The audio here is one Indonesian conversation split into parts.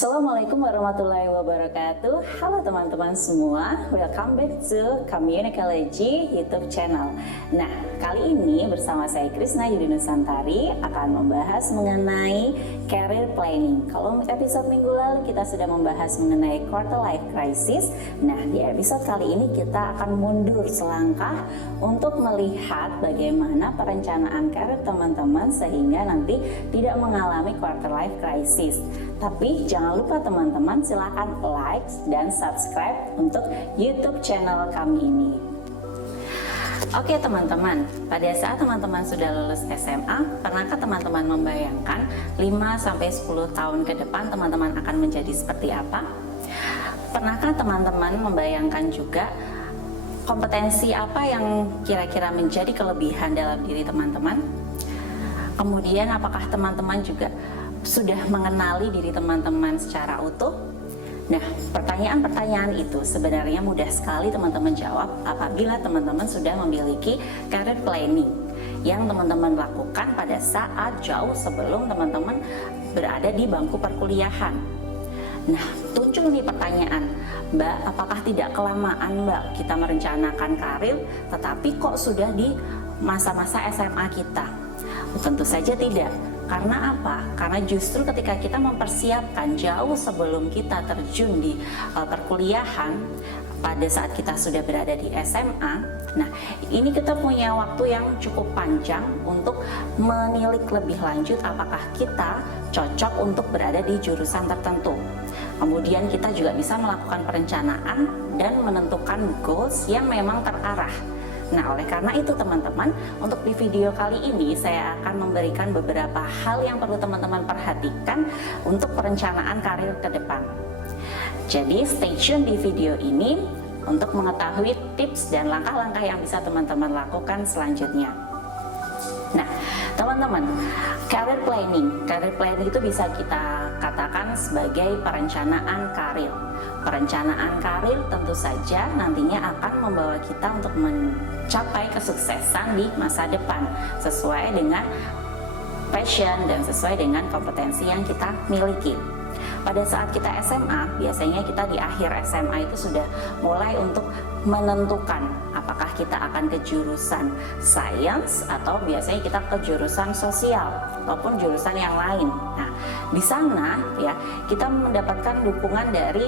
Assalamualaikum warahmatullahi wabarakatuh. Halo teman-teman semua, welcome back to Communicology YouTube channel. Nah, kali ini bersama saya Krisna Yudi Nusantari akan membahas mengenai career planning. Kalau episode minggu lalu kita sudah membahas mengenai quarter life crisis. Nah, di episode kali ini kita akan mundur selangkah untuk melihat bagaimana perencanaan karir teman-teman sehingga nanti tidak mengalami quarter life crisis. Tapi jangan lupa teman-teman silahkan like dan subscribe untuk YouTube channel kami ini. Oke teman-teman, pada saat teman-teman sudah lulus SMA, pernahkah teman-teman membayangkan 5-10 tahun ke depan teman-teman akan menjadi seperti apa? Pernahkah teman-teman membayangkan juga kompetensi apa yang kira-kira menjadi kelebihan dalam diri teman-teman? Kemudian apakah teman-teman juga sudah mengenali diri teman-teman secara utuh? Nah, pertanyaan-pertanyaan itu sebenarnya mudah sekali teman-teman jawab apabila teman-teman sudah memiliki career planning yang teman-teman lakukan pada saat jauh sebelum teman-teman berada di bangku perkuliahan. Nah, muncul nih pertanyaan, Mbak, apakah tidak kelamaan Mbak kita merencanakan karir tetapi kok sudah di masa-masa SMA kita? Tentu saja tidak. Karena apa? Karena justru ketika kita mempersiapkan jauh sebelum kita terjun di perkuliahan, pada saat kita sudah berada di SMA, nah ini kita punya waktu yang cukup panjang untuk menilik lebih lanjut apakah kita cocok untuk berada di jurusan tertentu. Kemudian kita juga bisa melakukan perencanaan dan menentukan goals yang memang terarah. Nah, oleh karena itu teman-teman, untuk di video kali ini saya akan memberikan beberapa hal yang perlu teman-teman perhatikan untuk perencanaan karir ke depan. Jadi stay tune di video ini untuk mengetahui tips dan langkah-langkah yang bisa teman-teman lakukan selanjutnya. Nah, teman-teman, career planning itu bisa kita katakan sebagai perencanaan karir. Perencanaan karir tentu saja nantinya akan membawa kita untuk mencapai kesuksesan di masa depan sesuai dengan passion dan sesuai dengan kompetensi yang kita miliki. Pada saat kita SMA, biasanya kita di akhir SMA itu sudah mulai untuk menentukan apakah kita akan ke jurusan sains atau biasanya kita ke jurusan sosial ataupun jurusan yang lain. Nah, di sana ya kita mendapatkan dukungan dari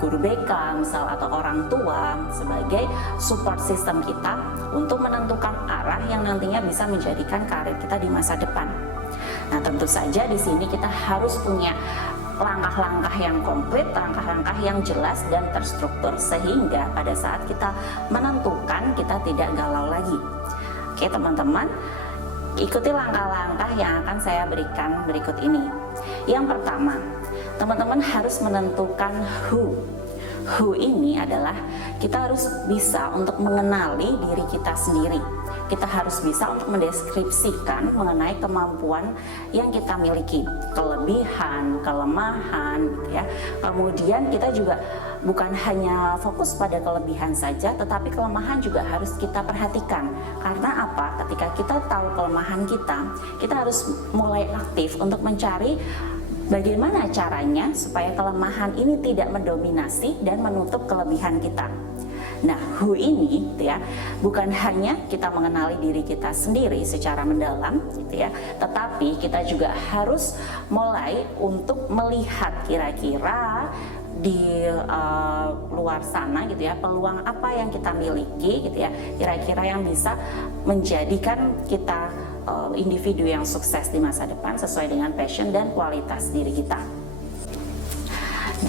guru BK misal atau orang tua sebagai support system kita untuk menentukan arah yang nantinya bisa menjadikan karir kita di masa depan. Nah, tentu saja di sini kita harus punya langkah-langkah yang konkret, langkah-langkah yang jelas dan terstruktur sehingga pada saat kita menentukan kita tidak galau lagi. Oke teman-teman, ikuti langkah-langkah yang akan saya berikan berikut ini. Yang pertama, teman-teman harus menentukan who. Who ini adalah kita harus bisa untuk mengenali diri kita sendiri. Kita harus bisa untuk mendeskripsikan mengenai kemampuan yang kita miliki, kelebihan, kelemahan, gitu ya. Kemudian kita juga bukan hanya fokus pada kelebihan saja, tetapi kelemahan juga harus kita perhatikan. Karena apa? Ketika kita tahu kelemahan kita harus mulai aktif untuk mencari bagaimana caranya supaya kelemahan ini tidak mendominasi dan menutup kelebihan kita. Nah, who ini gitu ya, bukan hanya kita mengenali diri kita sendiri secara mendalam gitu ya, tetapi kita juga harus mulai untuk melihat kira-kira di luar sana gitu ya, peluang apa yang kita miliki gitu ya, kira-kira yang bisa menjadikan kita individu yang sukses di masa depan sesuai dengan passion dan kualitas diri kita.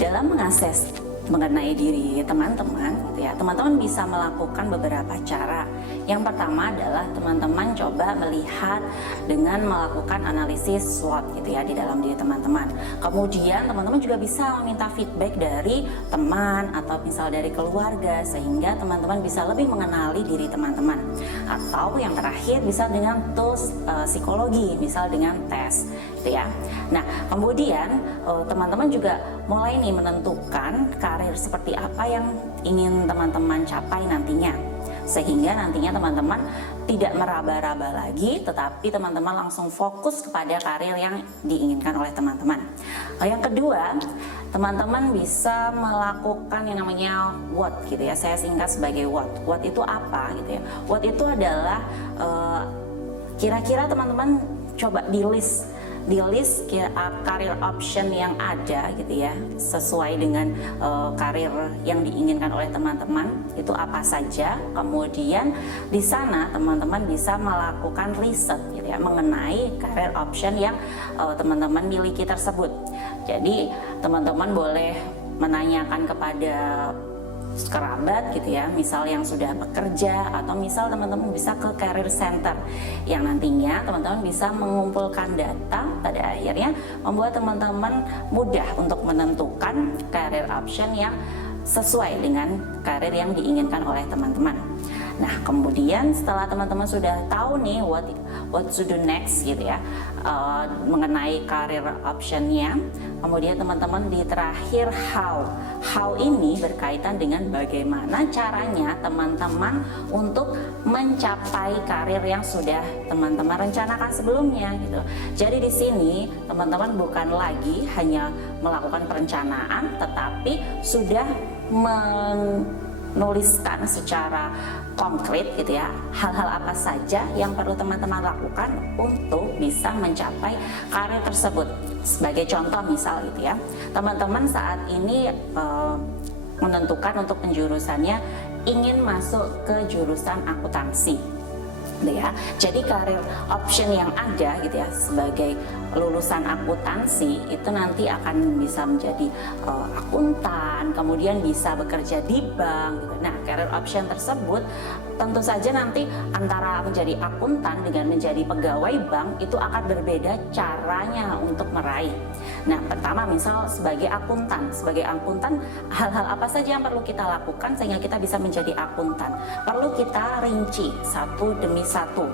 Dalam mengakses mengenai diri teman-teman gitu ya, teman-teman bisa melakukan beberapa cara. Yang pertama adalah teman-teman coba melihat dengan melakukan analisis SWOT gitu ya di dalam diri teman-teman. Kemudian teman-teman juga bisa meminta feedback dari teman atau misal dari keluarga sehingga teman-teman bisa lebih mengenali diri teman-teman. Atau yang terakhir bisa dengan tools psikologi, misal dengan tes gitu ya. Nah, kemudian teman-teman juga mulai nih menentukan karir seperti apa yang ingin teman-teman capai nantinya. sehingga nantinya teman-teman tidak meraba-raba lagi, tetapi teman-teman langsung fokus kepada karir yang diinginkan oleh teman-teman. Yang kedua, teman-teman bisa melakukan yang namanya WOT gitu ya. Saya singkat sebagai WOT. WOT itu apa gitu ya? WOT itu adalah kira-kira teman-teman coba di list karir option yang ada gitu ya, sesuai dengan karir yang diinginkan oleh teman-teman itu apa saja. Kemudian di sana teman-teman bisa melakukan riset gitu ya mengenai karir option yang teman-teman miliki tersebut. Jadi teman-teman boleh menanyakan kepada kerabat gitu ya, misal yang sudah bekerja, atau misal teman-teman bisa ke career center yang nantinya teman-teman bisa mengumpulkan data, pada akhirnya membuat teman-teman mudah untuk menentukan career option yang sesuai dengan karir yang diinginkan oleh teman-teman. Nah, kemudian setelah teman-teman sudah tahu nih what to do next gitu ya, mengenai karir optionnya, kemudian teman-teman di terakhir how ini berkaitan dengan bagaimana caranya teman-teman untuk mencapai karir yang sudah teman-teman rencanakan sebelumnya gitu. Jadi di sini teman-teman bukan lagi hanya melakukan perencanaan, tetapi sudah menuliskan secara konkret gitu ya, hal-hal apa saja yang perlu teman-teman lakukan untuk bisa mencapai karir tersebut. Sebagai contoh misal gitu ya, teman-teman saat ini menentukan untuk penjurusannya ingin masuk ke jurusan akuntansi gitu ya. Jadi karir option yang ada gitu ya sebagai lulusan akuntansi itu nanti akan bisa menjadi akuntan, kemudian bisa bekerja di bank gitu. Nah, career option tersebut tentu saja nanti antara menjadi akuntan dengan menjadi pegawai bank itu akan berbeda caranya untuk meraih. Nah, pertama misal sebagai akuntan hal-hal apa saja yang perlu kita lakukan sehingga kita bisa menjadi akuntan? Perlu kita rinci satu demi satu.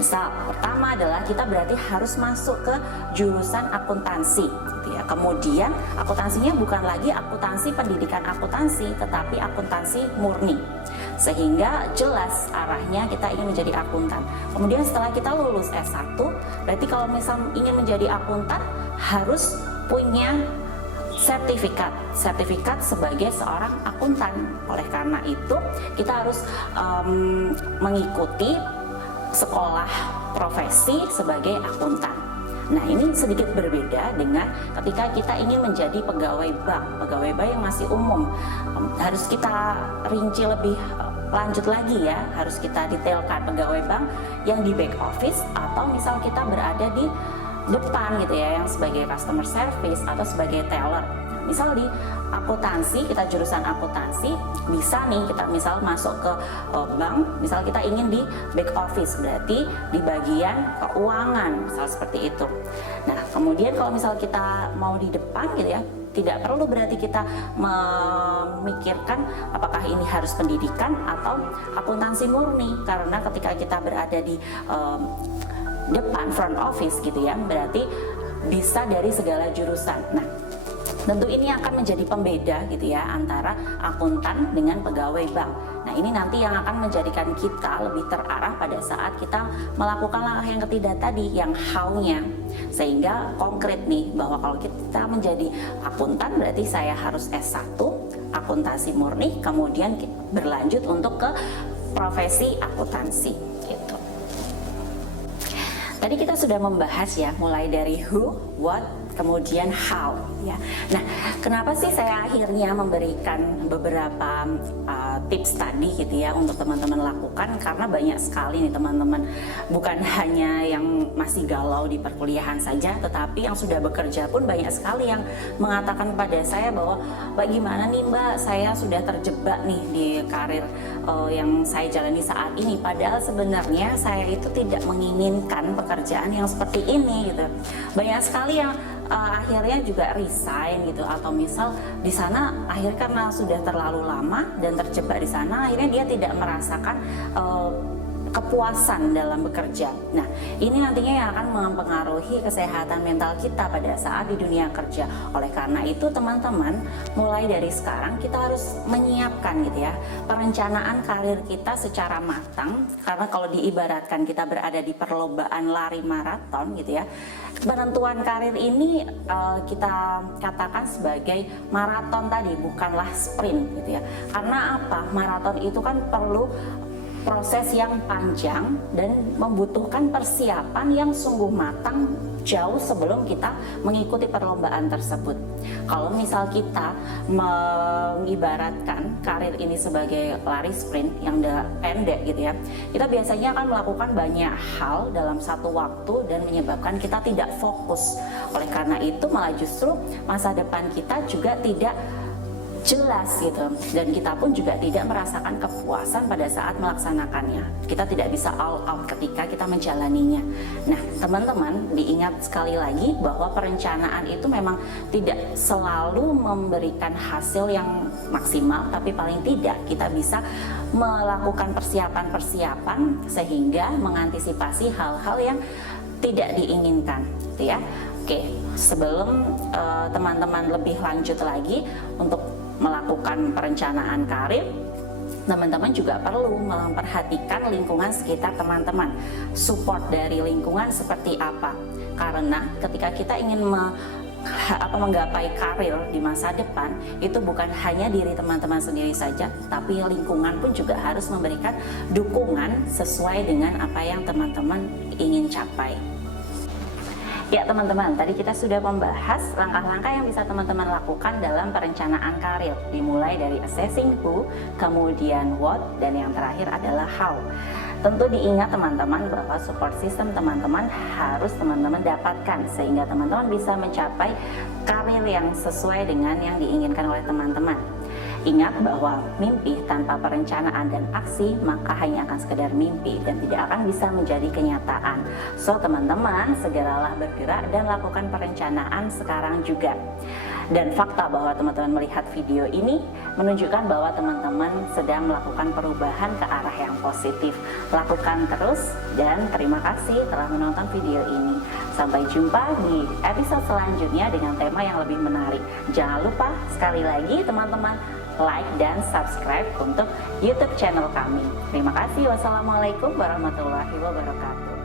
Misal pertama adalah kita berarti harus masuk ke jurusan akuntansi gitu ya. Kemudian akuntansinya bukan lagi akuntansi pendidikan akuntansi, tetapi akuntansi murni, sehingga jelas arahnya kita ingin menjadi akuntan. Kemudian setelah kita lulus S1, berarti kalau misal ingin menjadi akuntan harus punya sertifikat sebagai seorang akuntan. Oleh karena itu kita harus mengikuti sekolah profesi sebagai akuntan. Nah, ini sedikit berbeda dengan ketika kita ingin menjadi pegawai bank yang masih umum. Harus kita rinci lebih lanjut lagi ya, harus kita detailkan pegawai bank yang di back office atau misal kita berada di depan gitu ya, yang sebagai customer service atau sebagai teller. Misal di akuntansi, kita jurusan akuntansi, bisa nih kita misal masuk ke bank, misal kita ingin di back office, berarti di bagian keuangan, misal seperti itu. Nah, kemudian kalau misal kita mau di depan gitu ya, tidak perlu berarti kita memikirkan apakah ini harus pendidikan atau akuntansi murni, karena ketika kita berada di depan front office gitu ya, berarti bisa dari segala jurusan. Nah, tentu ini akan menjadi pembeda gitu ya antara akuntan dengan pegawai bank. Nah, ini nanti yang akan menjadikan kita lebih terarah pada saat kita melakukan langkah yang ketiga tadi, yang how-nya. Sehingga konkret nih bahwa kalau kita menjadi akuntan berarti saya harus S1 akuntansi murni, kemudian berlanjut untuk ke profesi akuntansi gitu. Tadi kita sudah membahas ya, mulai dari who, what, kemudian how ya. Nah, kenapa sih saya akhirnya memberikan beberapa tips tadi gitu ya untuk teman-teman lakukan? Karena banyak sekali nih teman-teman, bukan hanya yang masih galau di perkuliahan saja, tetapi yang sudah bekerja pun banyak sekali yang mengatakan pada saya bahwa bagaimana nih Mbak, saya sudah terjebak nih di karir yang saya jalani saat ini, padahal sebenarnya saya itu tidak menginginkan pekerjaan yang seperti ini gitu. Banyak sekali yang akhirnya juga resign gitu, atau misal di sana akhirnya karena sudah terlalu lama dan terjebak di sana, akhirnya dia tidak merasakan kepuasan dalam bekerja. Nah, ini nantinya yang akan mempengaruhi kesehatan mental kita pada saat di dunia kerja. Oleh karena itu, teman-teman, mulai dari sekarang kita harus menyiapkan gitu ya, perencanaan karir kita secara matang. Karena kalau diibaratkan kita berada di perlombaan lari maraton gitu ya, penentuan karir ini kita katakan sebagai maraton tadi, bukanlah sprint gitu ya. Karena apa? Maraton itu kan perlu proses yang panjang dan membutuhkan persiapan yang sungguh matang jauh sebelum kita mengikuti perlombaan tersebut. Kalau misal kita mengibaratkan karir ini sebagai lari sprint yang pendek gitu ya, kita biasanya akan melakukan banyak hal dalam satu waktu dan menyebabkan kita tidak fokus. Oleh karena itu malah justru masa depan kita juga tidak jelas gitu, dan kita pun juga tidak merasakan kepuasan pada saat melaksanakannya. Kita tidak bisa all out ketika kita menjalaninya. Nah, teman-teman, diingat sekali lagi bahwa perencanaan itu memang tidak selalu memberikan hasil yang maksimal, tapi paling tidak kita bisa melakukan persiapan-persiapan sehingga mengantisipasi hal-hal yang tidak diinginkan gitu ya. Oke, sebelum teman-teman lebih lanjut lagi untuk melakukan perencanaan karir, teman-teman juga perlu memperhatikan lingkungan sekitar teman-teman. Support dari lingkungan seperti apa? Karena ketika kita ingin menggapai karir di masa depan, itu bukan hanya diri teman-teman sendiri saja, tapi lingkungan pun juga harus memberikan dukungan sesuai dengan apa yang teman-teman ingin capai. Ya teman-teman, tadi kita sudah membahas langkah-langkah yang bisa teman-teman lakukan dalam perencanaan karir. Dimulai dari assessing who, kemudian what, dan yang terakhir adalah how. Tentu diingat teman-teman bahwa support system teman-teman harus teman-teman dapatkan sehingga teman-teman bisa mencapai karir yang sesuai dengan yang diinginkan oleh teman-teman. Ingat bahwa mimpi tanpa perencanaan dan aksi maka hanya akan sekedar mimpi dan tidak akan bisa menjadi kenyataan. So teman-teman, segeralah bergerak dan lakukan perencanaan sekarang juga. Dan fakta bahwa teman-teman melihat video ini menunjukkan bahwa teman-teman sedang melakukan perubahan ke arah yang positif. Lakukan terus dan terima kasih telah menonton video ini. Sampai jumpa di episode selanjutnya dengan tema yang lebih menarik. Jangan lupa sekali lagi teman-teman, like dan subscribe untuk YouTube channel kami. Terima kasih. Wassalamualaikum warahmatullahi wabarakatuh.